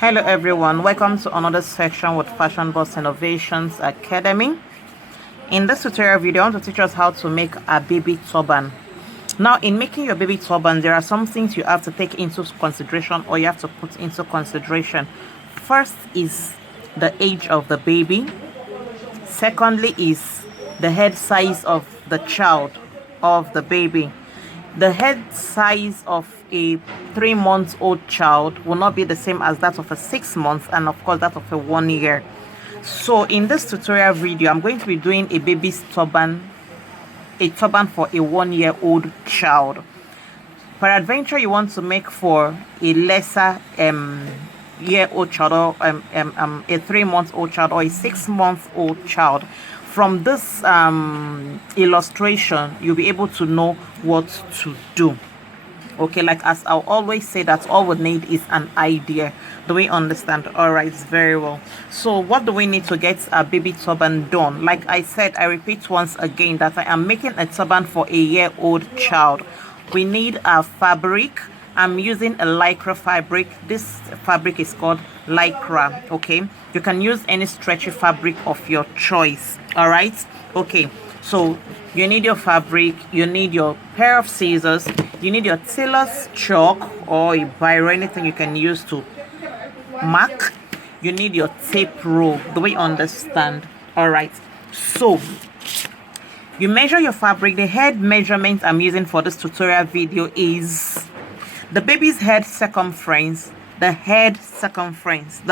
Hello everyone, welcome to another section with Fashion Boss Innovations Academy. In this tutorial video, I want to teach us how to make a baby turban. Now, in making your baby turban, there are some things you have to take into consideration, or you have to put into consideration. First is the age of the baby. Secondly is the head size of the child, of the baby. The head size of a 3-month-old child will not be the same as that of a 6 month, and of course that of a 1 year. So in this tutorial video, I'm going to be doing a baby's turban, a turban for a 1-year-old child. Peradventure you want to make for a lesser year-old child, or a 3-month-old child, or a 6-month-old child. From this illustration, you'll be able to know what to do. Okay, like as I'll always say, that all we need is an idea. Do we understand? All right, very well. So what do we need to get a baby turban done? Like I said, I repeat once again that I am making a turban for a year-old child. We need a fabric. I'm using a lycra fabric. This fabric is called lycra. Okay, you can use any stretchy fabric of your choice. All right, okay. So you need your fabric, you need your pair of scissors, you need your tailor's chalk or a biro, anything you can use to mark. You need your tape roll. Do we understand? All right, so you measure your fabric. The head measurement I'm using for this tutorial video is the baby's head circumference. The head circumference.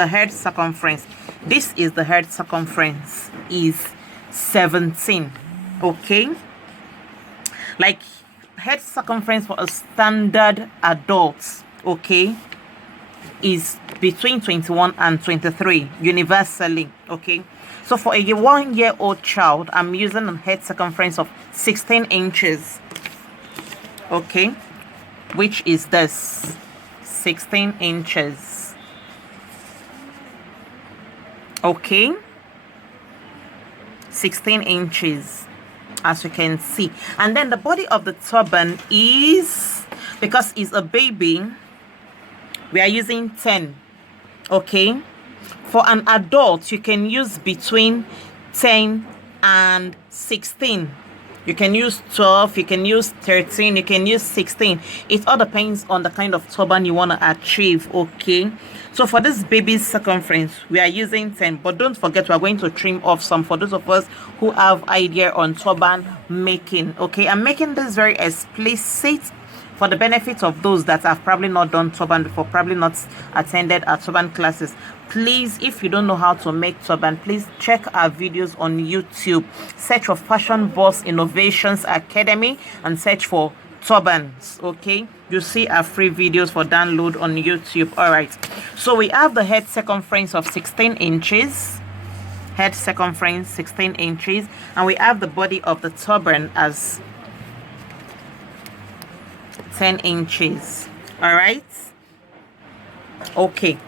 This is the head circumference is 17. Okay, like head circumference for a standard adult, okay, is between 21 and 23 universally. Okay, so for a 1-year-old child, I'm using a head circumference of 16 inches. Okay, which is this 16 inches. Okay, 16 inches, as you can see. And then the body of the turban is, because it's a baby, we are using 10. Okay, for an adult you can use between 10 and 16. You can use 12, you can use 13, you can use 16. It all depends on the kind of turban you want to achieve. Okay, so for this baby's circumference, we are using 10, but don't forget we are going to trim off some for those of us who have idea on turban making. Okay, I'm making this very explicit for the benefit of those that have probably not done turban before, probably not attended our turban classes. Please, if you don't know how to make turban, please check our videos on YouTube. Search for Fashion Boss Innovations Academy and search for turbans. Okay, you see our free videos for download on YouTube. All right, so we have the head circumference of 16 inches. Head circumference 16 inches, and we have the body of the turban as 10 inches. All right, okay.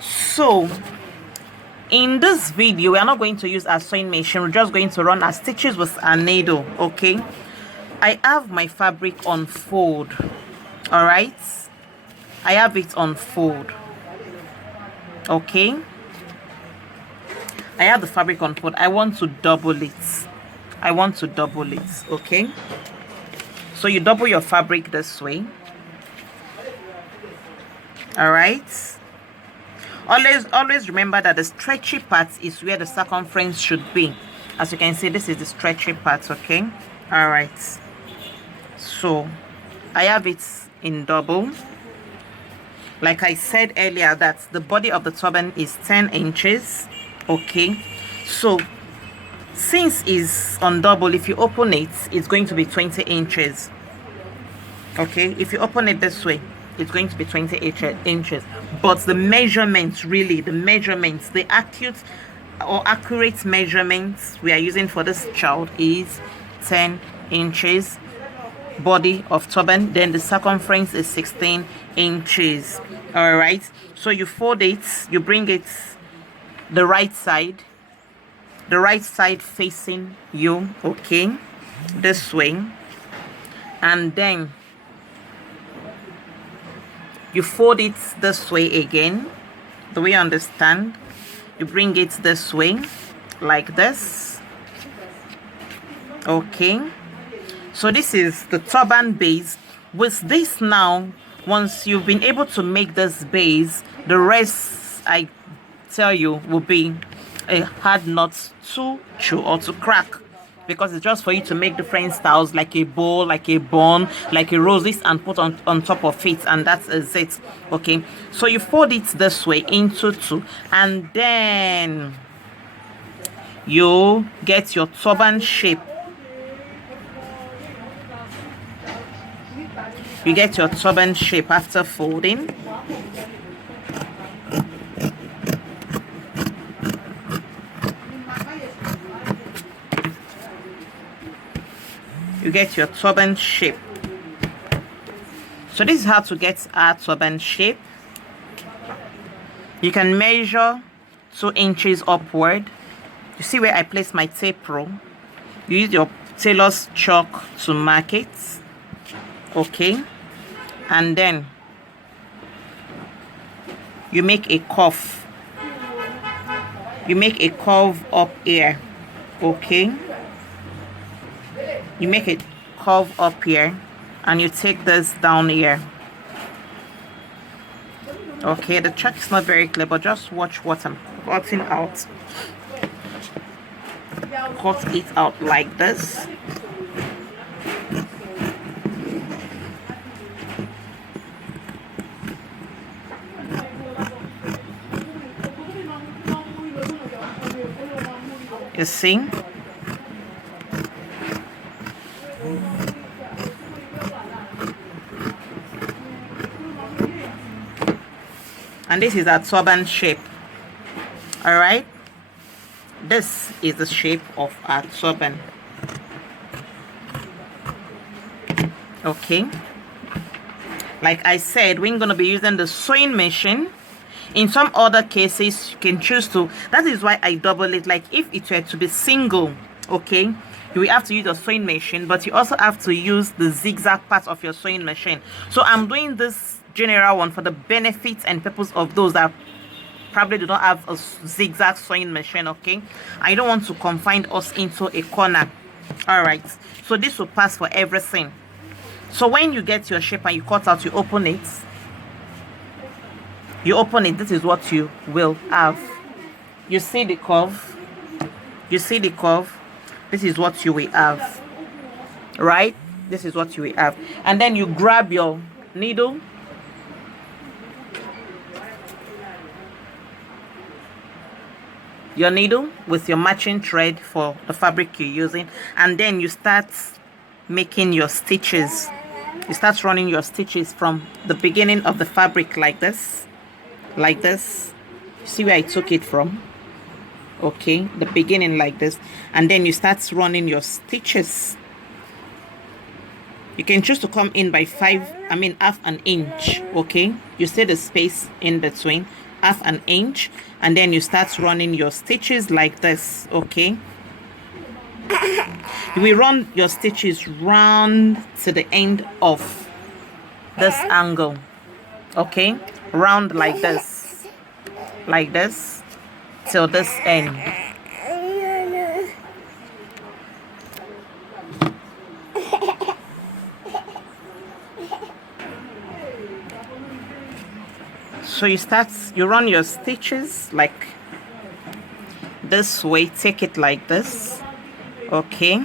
So in this video, we are not going to use our sewing machine. We're just going to run our stitches with a needle. Okay, I have my fabric on fold. All right, I have it on fold. Okay, I have the fabric on fold. I want to double it. Okay, so you double your fabric this way. All right, always remember that the stretchy part is where the circumference should be. As you can see, this is the stretchy part. Okay, all right, so I have it in double. Like I said earlier, that the body of the turban is 10 inches. Okay, so since it's on double, if you open it, it's going to be 20 inches. Okay, if you open it this way, it's going to be 20 inches. But the measurements, really, the accurate measurements we are using for this child is 10 inches body of turban. Then the circumference is 16 inches. All right, so you fold it, you bring it the right side facing you. Okay, this way, and then you fold it this way again. Do we understand? You bring it this way, like this. Okay. So this is the turban base. With this now, once you've been able to make this base, the rest, I tell you, will be a hard nut to chew or to crack, because it's just for you to make different styles, like a bowl, like a bun, like a roses, and put on top of it, and that is it. Okay, so you fold it this way into two, and then you get your turban shape. You get your turban shape after folding. You get your turban shape. So this is how to get our turban shape. You can measure 2 inches upward. You see where I place my tape rule? You use your tailor's chalk to mark it. Okay, and then you make a curve. You make a curve up here. Okay, you make a curve up here, and you take this down here. Okay, the chart is not very clear, but just watch what I'm cutting out. Cut it out like this. You see? And this is our turban shape. All right, this is the shape of our turban. Okay, like I said, we're going to be using the sewing machine. In some other cases, you can choose to, that is why I double it. Like if it were to be single, okay, you will have to use your sewing machine, but you also have to use the zigzag part of your sewing machine. So I'm doing this general one for the benefit and purpose of those that probably do not have a zigzag sewing machine. Okay, I don't want to confine us into a corner. All right, so this will pass for everything. So when you get your shape and you cut out, you open it. You open it, this is what you will have. You see the curve? You see the curve? This is what you will have. Right? This is what you will have. And then you grab your needle. Your needle with your matching thread for the fabric you're using. And then you start making your stitches. You start running your stitches from the beginning of the fabric like this. Like this. See where I took it from? Okay, the beginning like this, and then you start running your stitches. You can choose to come in by half an inch. Okay, you see the space in between, half an inch, and then you start running your stitches like this. Okay, you will run your stitches round to the end of this angle. Okay, round like this till this end. So you run your stitches like this way, take it like this. Okay,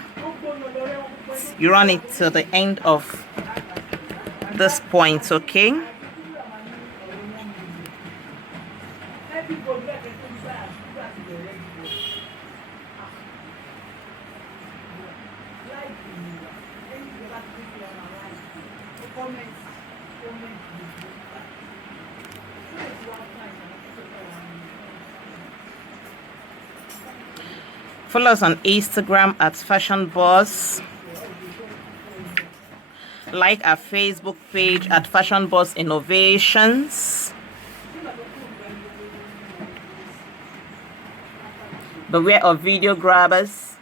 you run it to the end of this point. Okay, follow us on Instagram at Fashion Boss. Like our Facebook page at Fashion Boss Innovations. Beware of video grabbers.